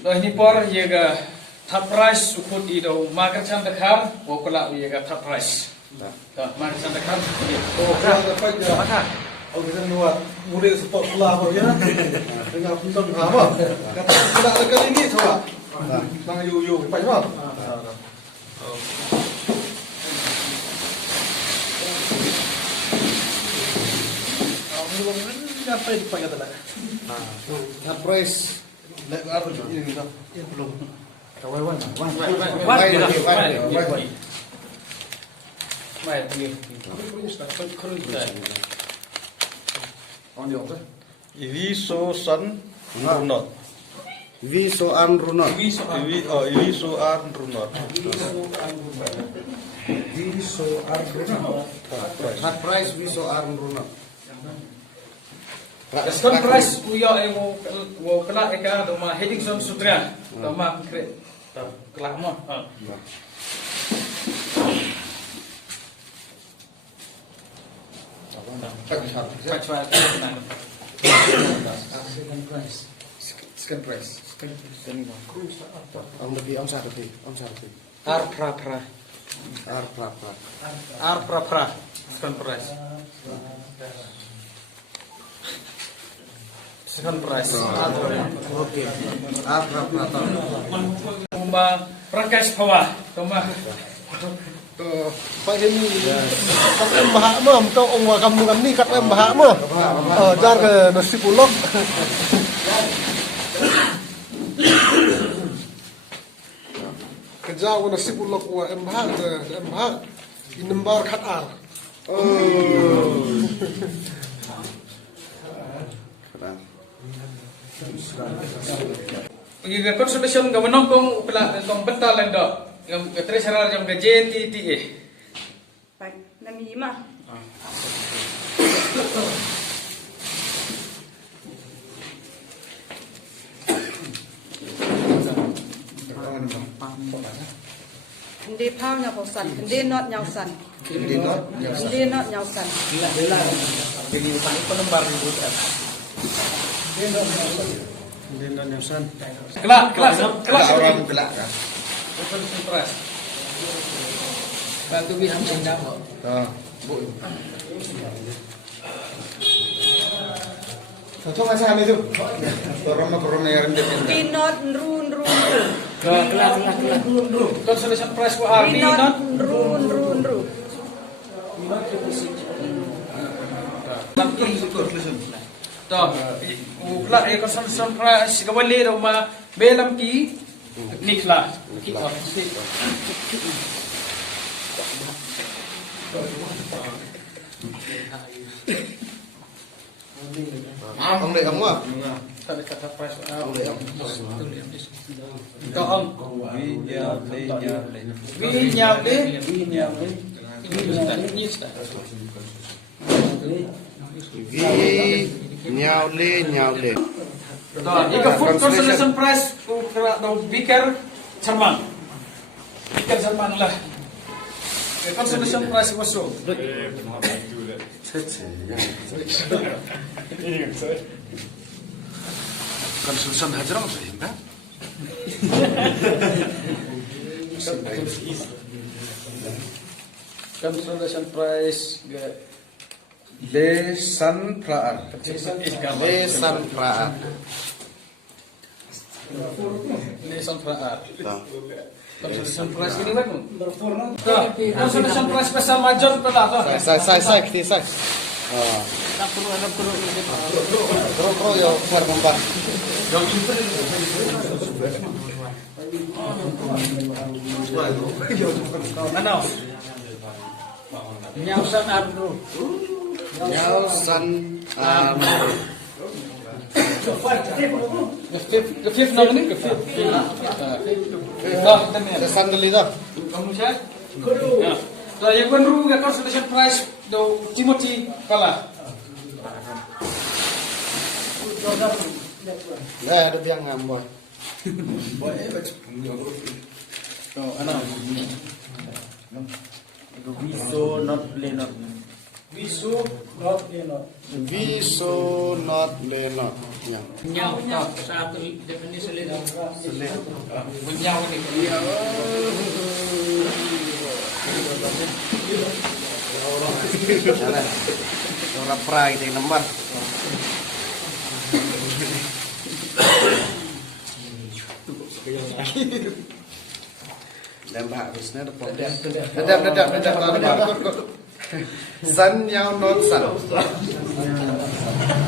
ini por yega top price ukut ido market canda kar okala yega top price. Market canda kar. Oh, apa itu? Oh, kita nuat murid sport pula apa ya? Dengan punten apa? Kata tidak ada kali ini coba. Nang yu pak apa? Apa itu pak kata lah? Surprise. Lek apa ini kita? Belum. Kawan. Iviso San Runot. Viso an runot. Iviso An Runot. Viso an runot. Surprise Viso an runot. Stone price uyo ay wo kala eka do ma heading zone sutra do ma kre kala mo. Second price. Om lebih om satu lebih. Ar pra stone price. Second price. Oke. Apa? Umba Prakash Pawa do ma Pak ini kat em bahak mah tau ông wa kamu kan ni kat em bahak mah. Jar ke nasi pulok. Kerja wa nasi pulok wa em bahak inembar kat ar. Iga consultation ga wenong kong pela tong bental endo yang treasurer yang ga JTTA. Baik, nami mah. Hindi pau nya ko san, hindi not nyaw san. Hindi not nyaw san. Ini utang penembar ribut. Kelak orang kelak kan. Interest. Bantu bilang cendak kok. Bu. Satu masa kami itu. Korona yang Hindi not run. Kelak. Consolation price ku RB not run. Toh, kelak consolation price gawali do ma belam ki nikla. Ông đây ông à? Tadi kata price Ông đây ông. Kau om. Nyao le. Jika food consolation price kira dong biker Jerman. Biker Jerman lah. Consolation price masuk. Konsultan hajar apa sih, Mbak? Consolation price Lesan Praar. Lesan Praar. Consolation price ini kan? Consolation price special majon kata apa? Saya. Kro yo keluar membar. Mana? Nyausan Arno. The fifth nominee, the fifth. Lesan deli dah. Kamu siapa? Ya. Lah yang baru ga consolation prize do Timothy kalah. Ya ada biang ngamboi. Oh, ana. Viso not play not. Visu not not. Viso not lenot. Ya. Nyau tau satu definisi lain. Menyau ni. Jalan. Orang perai kita nomor. Dan habisnya ada problem. Dedap. San yang not san.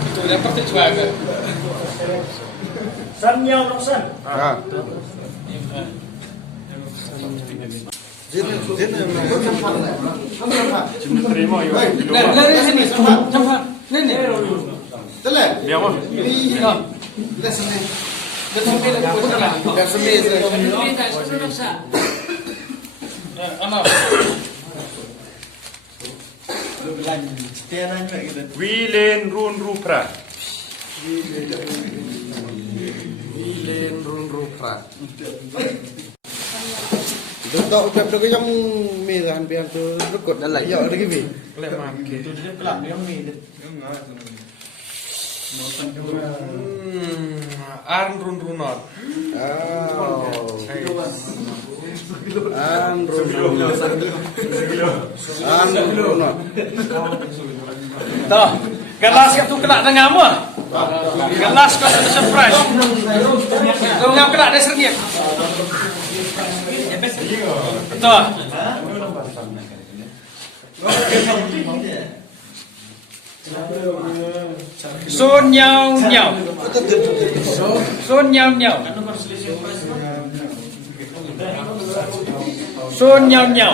Itu yang pertama juga ke? San nhau nó san. Ah. Lari sini. Cepat. Nih. Telah. Biar mah. Dah sini. Dah Dah Ano? Wilen run rupra. Wilen run rupra. Dok udah yang merahan biar tu rekod dah lah. Ya ada gibi. Arn run runot. Tuh, gelas tu kena dengan apa? Gelas kau ada surprise. Kau ngap kena ada sergip. Tuh. Sun nhau. Sun nhau. Sun nhau.